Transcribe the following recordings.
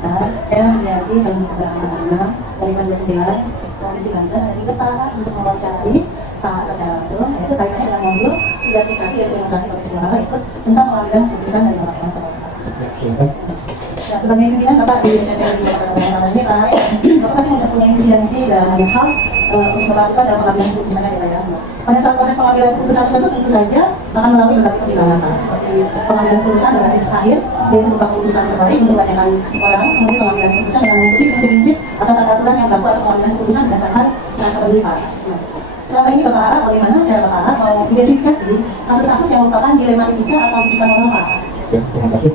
kita, saya melihat dalam keterangan anak dari 19 Polisi Banten juga Pak untuk mewawancarai Pak Rasul, itu kaitannya dengan modul 3 dari demokrasi konstitusional itu tentang pengambilan keputusan dari Mahkamah Konstitusi. Ya, sebagai pimpinan Bapak di DPR ini Pak, Bapak pasti mempunyai visi dan banyak hal untuk melakukan dalam pengambilan keputusan dari daerah. Pada saat proses pengambilan keputusan tersebut tentu saja akan melalui berbagai pertimbangan Pak, seperti pengambilan keputusan berbasis akhir, yaitu berupa keputusan terbaik untuk kebanyakan orang, kemudian pengambilan keputusan yang mengikuti prinsip-prinsip atau tata aturan yang berlaku atau pengambilan keputusan berdasarkan rasa peduli Pak. Selama ini Bapak harap bagaimana cara Bapak harap mau identifikasi kasus-kasus yang merupakan dilema etika atau keputusan moral Pak? Ya, terima kasih.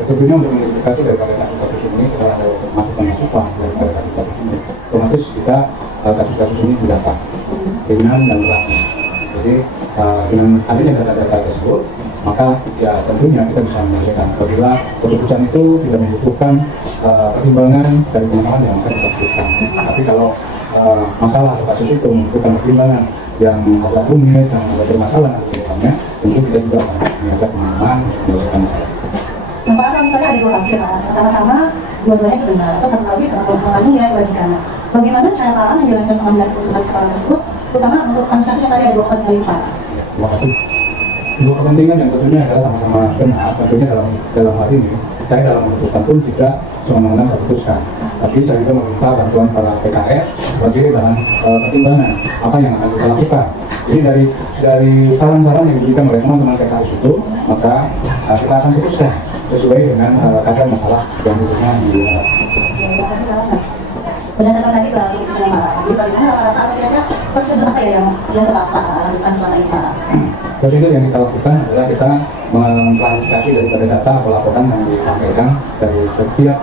Tentunya untuk mengidentifikasi daripada kasus-kasus ini, kita ada masukan-masukan daripada kasus-kasus ini. Otomatis kita kasus-kasus ini didata ringan dan berat. Jadi dengan adanya data-data tersebut, maka ya tentunya kita bisa menyelesaikan apabila keputusan itu tidak membutuhkan pertimbangan dari pengalaman yang akan kita putuskan. Tapi kalau masalah atau kasus itu membutuhkan pertimbangan yang agak rumit dan agak bermasalah misalnya, tentu kita juga mengajak pengalaman menyelesaikan masalah. Yang pertama misalnya ada dua kasus Pak, sama-sama dua-duanya benar atau satu kali sama mengandung nilai kewajiban. Bagaimana cara Pak menjalankan pengambilan keputusan sekarang tersebut, terutama untuk kasus-kasus yang tadi ada dua kali Pak? Terima kasih. Dua kepentingan yang tentunya adalah sama-sama benar. Tentunya dalam hal ini, saya dalam memutuskan pun tidak semena-mena saya putuskan, tapi saya juga meminta bantuan para PKS sebagai bahan pertimbangan apa yang akan kita lakukan. Jadi dari saran-saran yang diberikan oleh teman-teman PKS itu, maka kita akan putuskan sesuai dengan kadar masalah yang tentunya dilihat. Berdasarkan tadi keputusan Pak, jadi bagaimana rata-rata kira-kira prosedur apa ya yang biasa Bapak lakukan selama ini Pak? Prosedur yang kita lakukan adalah kita mengklarifikasi daripada data atau laporan yang disampaikan dari setiap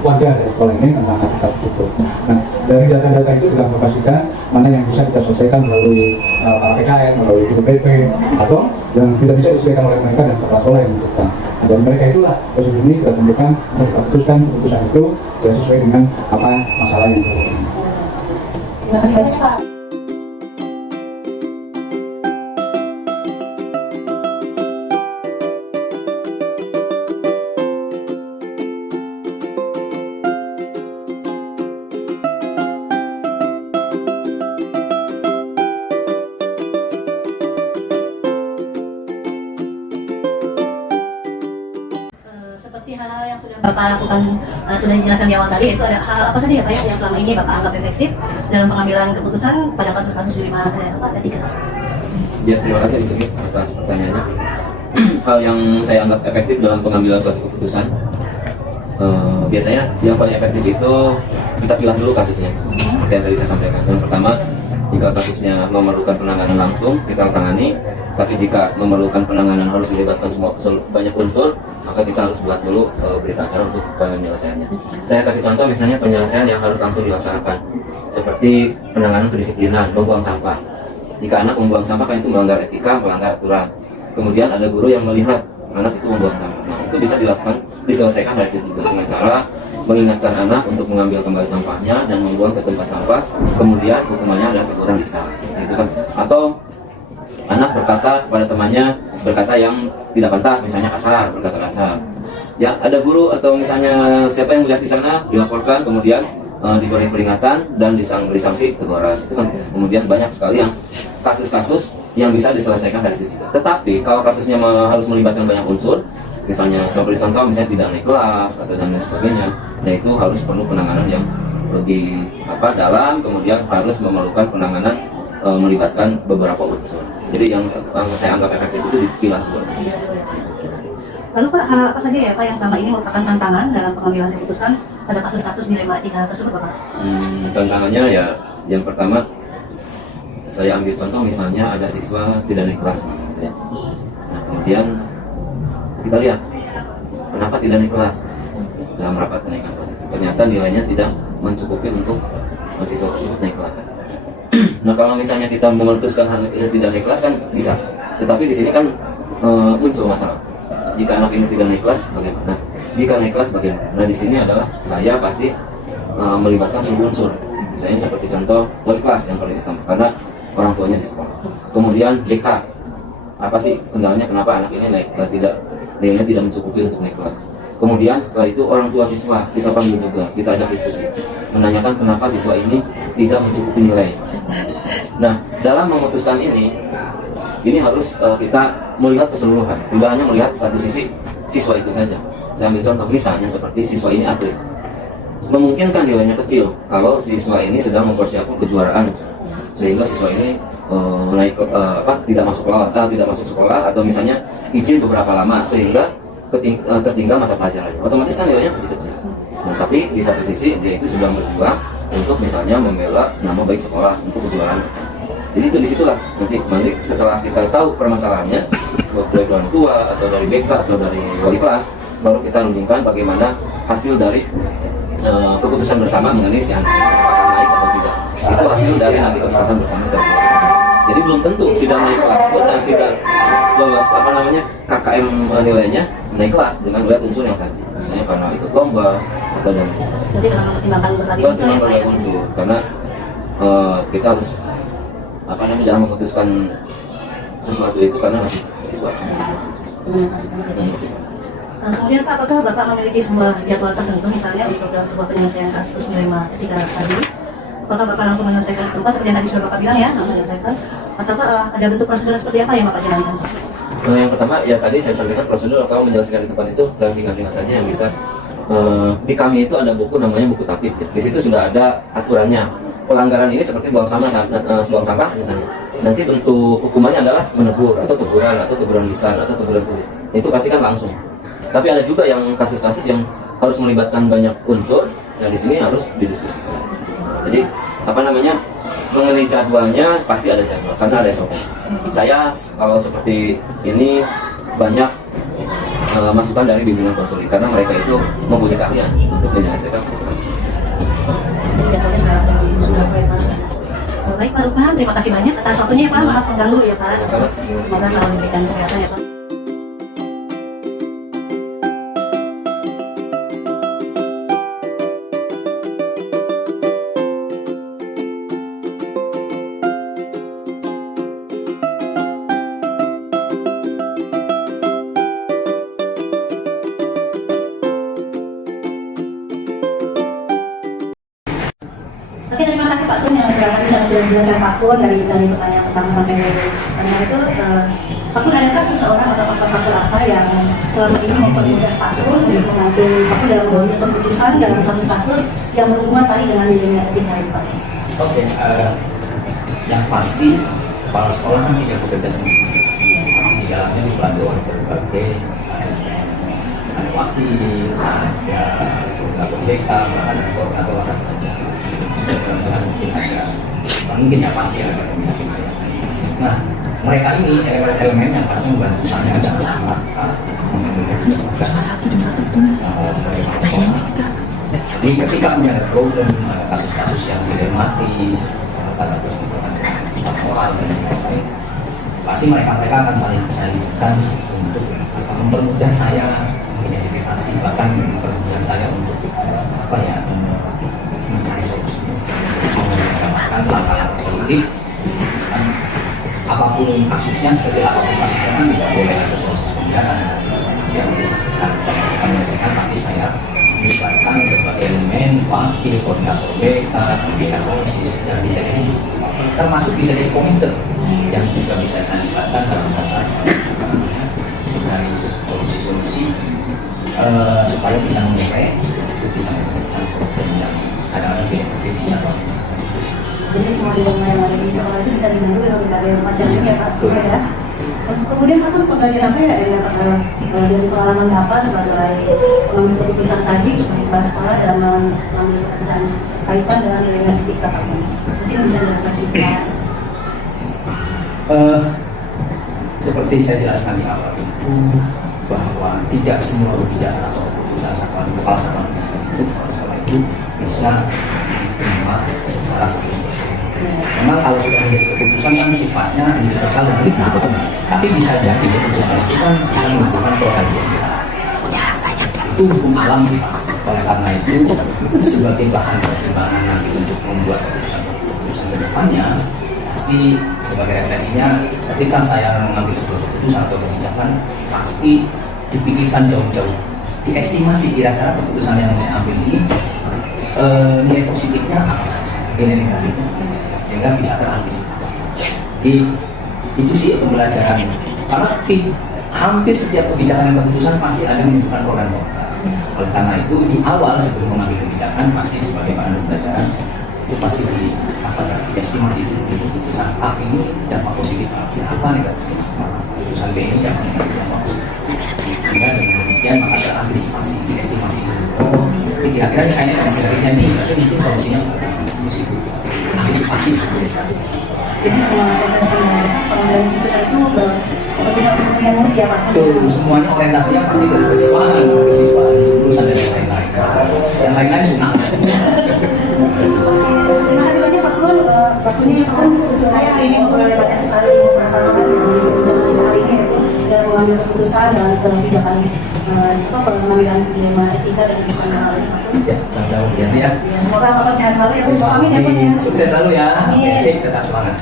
warga dari sekolah ini tentang kasus itu. Nah, dari data-data itu kita memastikan mana yang bisa kita selesaikan melalui PKS, melalui PP, atau yang tidak bisa diselesaikan oleh mereka dan kepala sekolah yang membutuhkan. Dan mereka itulah prosedur ini kita tentukan untuk kita putuskan keputusan itu sesuai dengan apa masalah yang terjadi. Terima kasih banyak Pak. Seperti hal-hal yang sudah Bapak lakukan, sudah dijelaskan di awal tadi, itu ada hal apa saja ya Pak yang selama ini Bapak anggap efektif dalam pengambilan keputusan pada kasus-kasus di lima etika? Ya, terima kasih di sini atas pertanyaannya. Hal yang saya anggap efektif dalam pengambilan suatu keputusan, biasanya yang paling efektif itu kita pilih dulu kasusnya, seperti yang tadi saya sampaikan. Yang pertama, jika kasusnya memerlukan penanganan langsung, kita tangani. Tapi jika memerlukan penanganan harus melibatkan banyak unsur, maka kita harus buat dulu berita acara untuk penyelesaiannya. Saya kasih contoh misalnya penyelesaian yang harus langsung dilaksanakan, seperti penanganan kedisiplinan, membuang sampah. Jika anak membuang sampah kan itu melanggar etika, melanggar aturan. Kemudian ada guru yang melihat anak itu membuang sampah, itu bisa diselesaikan dari itu dengan cara mengingatkan anak untuk mengambil kembali sampahnya dan membuang ke tempat sampah. Kemudian hukumannya adalah teguran lisan. Itu kan. Atau anak berkata kepada temannya berkata yang tidak pantas, misalnya berkata kasar. Ya, ada guru atau misalnya siapa yang melihat di sana dilaporkan, kemudian diberi peringatan dan diberi sanksi teguran. Itu kan bisa. Kemudian banyak sekali yang kasus-kasus yang bisa diselesaikan dari itu juga. Tetapi kalau kasusnya harus melibatkan banyak unsur, misalnya contoh misalnya tidak naik kelas atau dan lain sebagainya, ya itu harus perlu penanganan yang lebih dalam, kemudian harus memerlukan penanganan melibatkan beberapa unsur. Jadi yang saya anggap efektif itu dipilah dulu. Lalu Pak, hal apa saja ya Pak yang selama ini merupakan tantangan dalam pengambilan keputusan pada kasus-kasus dilema etika tersebut Pak? Tantangannya ya, yang pertama saya ambil contoh misalnya ada siswa tidak naik kelas misalnya. Nah, kemudian kita lihat kenapa tidak naik kelas dalam rapat kenaikan kelas. Ternyata nilainya tidak mencukupi untuk siswa tersebut naik kelas. Nah, kalau misalnya kita memutuskan hal ini tidak naik kelas kan bisa, tetapi di sini kan muncul masalah. Jika anak ini tidak naik kelas, bagaimana? Jika naik kelas, bagaimana? Nah, di sini adalah saya pasti melibatkan seluruh unsur. Misalnya seperti contoh wali kelas yang paling utama, karena orang tuanya di sekolah. Kemudian DK, apa sih kendalanya kenapa anak ini nilainya tidak mencukupi untuk naik kelas? Kemudian setelah itu orang tua siswa kita panggil juga, kita ajak diskusi, menanyakan kenapa siswa ini tidak mencukupi nilai. Nah, dalam memutuskan ini harus kita melihat keseluruhan, tidak hanya melihat satu sisi siswa itu saja. Saya ambil contoh misalnya seperti siswa ini atlet, memungkinkan nilainya kecil kalau siswa ini sedang mempersiapkan kejuaraan, sehingga siswa ini tidak masuk sekolah atau misalnya izin beberapa lama sehingga tertinggal mata pelajarannya, otomatis kan nilainya pasti kecil. Nah, tapi di satu sisi dia itu sudah berjuang untuk misalnya membela nama baik sekolah untuk kejuaraan. Jadi itu disitulah nanti setelah kita tahu permasalahannya, baik orang tua atau dari BK atau dari wali kelas, baru kita rundingkan bagaimana hasil dari keputusan bersama mengenai si anak apakah naik atau tidak. Itu hasil dari nanti keputusan bersama secara. Jadi belum tentu tidak naik kelas pun dan tidak lolos KKM nilainya naik kelas dengan melihat unsur yang tadi, misalnya karena ikut lomba atau dan Jadi dengan pertimbangan berbagai unsur, karena kita harus jangan memutuskan sesuatu itu karena masih siswa. Kemudian Pak, apakah Bapak memiliki sebuah jadwal tertentu misalnya untuk dalam sebuah penyelesaian kasus menerima etika tadi? Apakah Bapak langsung menyelesaikan itu Pak, seperti yang tadi sudah Bapak bilang ya, menyelesaikan? Atau ada bentuk prosedur seperti apa yang Bapak jalankan? Yang pertama, ya tadi saya sampaikan prosedur kalau menyelesaikan di tempat itu dan ringan-ringan saja yang bisa. Di kami itu ada buku namanya buku tatib. Di situ sudah ada aturannya. Pelanggaran ini seperti buang sampah misalnya. Nanti bentuk hukumannya adalah menegur atau teguran lisan atau teguran tulis. Itu pasti kan langsung. Tapi ada juga yang kasus-kasus yang harus melibatkan banyak unsur, dan di sini harus didiskusikan. Jadi mengenai jadwalnya pasti ada jadwal karena ada SOP. Saya kalau seperti ini banyak masukan dari bimbingan konseling karena mereka itu mempunyai keahlian untuk menyelesaikan kasus-kasus. Baik Pak Lukman, terima kasih banyak atas waktunya Pak, maaf mengganggu ya Pak. Semoga selalu diberikan kesehatan ya Pak. Oke, terima kasih Pak Kun yang sudah menjelaskan Pak Kun dari pertanyaan pertama sampai pertanyaan itu. Pak Kun, adakah seseorang atau faktor-faktor apa yang selama ini mempermudah Pak Kun untuk mengambil Pak Kun dalam mengambil keputusan dalam kasus-kasus yang berhubungan tadi dengan nilainya etika itu Pak? Oke, yang pasti kepala sekolah kan tidak bekerja sendiri. Pasti di dalamnya dibantu oleh berbagai ada wakil, ada koordinator BK, bahkan ada koordinator mungkin ya pasti ada koordinator. Nah, mereka ini elemen yang pasti membantu saya dalam rangka jadi ketika punya problem, kasus-kasus yang dilematis, pada persidangan moral dan lain-lain, pasti mereka akan saling untuk mempermudah saya mengidentifikasi, bahkan mempermudah saya untuk mencari solusi, mendapatkan langkah-langkah solutif. Apapun kasusnya, sekecil apapun kasusnya kan tidak boleh ada proses pembiaran. Yang menyelesaikan pasti saya melibatkan berbagai elemen, wakil, koordinator BK, pimpinan OSIS, dan bisa jadi termasuk bisa jadi komite yang juga bisa saya libatkan dalam hal dari solusi-solusi supaya bisa mencapai bisa menyelesaikan problem yang kadang-kadang tidak bisa. Jadi semua dilema yang ada di sekolah itu bisa dibantu dengan berbagai macam ya Pak Kun ya. Kemudian Pak Kun, pembelajaran apa ya dari pengalaman Bapak sebagai pengambil keputusan tadi sebagai kepala sekolah dalam mengambil keputusan kaitan dengan nilai etika Pak Kun? Mungkin bisa dijelaskan. Seperti saya jelaskan di awal itu bahwa tidak semua kebijakan atau keputusan kepala sekolah itu bisa diterima secara 100%. Memang kalau sudah menjadi keputusan kan sifatnya universal dan betul. Tapi bisa jadi keputusan itu kan bisa menimbulkan probabilitas. Itu hukum alam sih. Oleh karena itu sebagai bahan pertimbangan nanti untuk membuat keputusan ke depannya, pasti sebagai referensinya ketika saya mengambil sebuah keputusan atau kebijakan pasti dipikirkan jauh-jauh diestimasi kira-kira keputusan yang saya ambil ini nilai positifnya apa saja, nilai negatifnya, sehingga bisa terantisipasi. Jadi itu sih pembelajaran, karena hampir setiap kebijakan dan keputusan pasti ada menimbulkan pro dan kontra. Oleh karena itu di awal sebelum mengambil kebijakan pasti sebagai bahan pembelajaran itu pasti diestimasi dulu di keputusan A ini dampak positif apa negatif, keputusan B ini dampak negatif dampak positif, sehingga dengan demikian maka terantisipasi diestimasi dulu. Oh, kira-kira kayaknya dampak negatifnya ini, tapi mungkin solusinya positif, antisipasi. Jadi pengambilan keputusan itu kepentingan murid ya Pak? Tuh, semuanya orientasinya pasti ke kesiswaan, urusan dan lain-lain. Yang lain-lain sunat. Terima kasih banyak Pak Kun. Waktunya saya hari ini mengambil banyak sekali pengetahuan di hari ini dalam mengambil keputusan dan kebijakan pengambilan dilema etika dan kebijakan moral. Ya, sama-sama biasa ya. Semoga Bapak sehat selalu ya. Amin ya Pak. Sukses selalu ya. Amin. Sip, tetap semangat.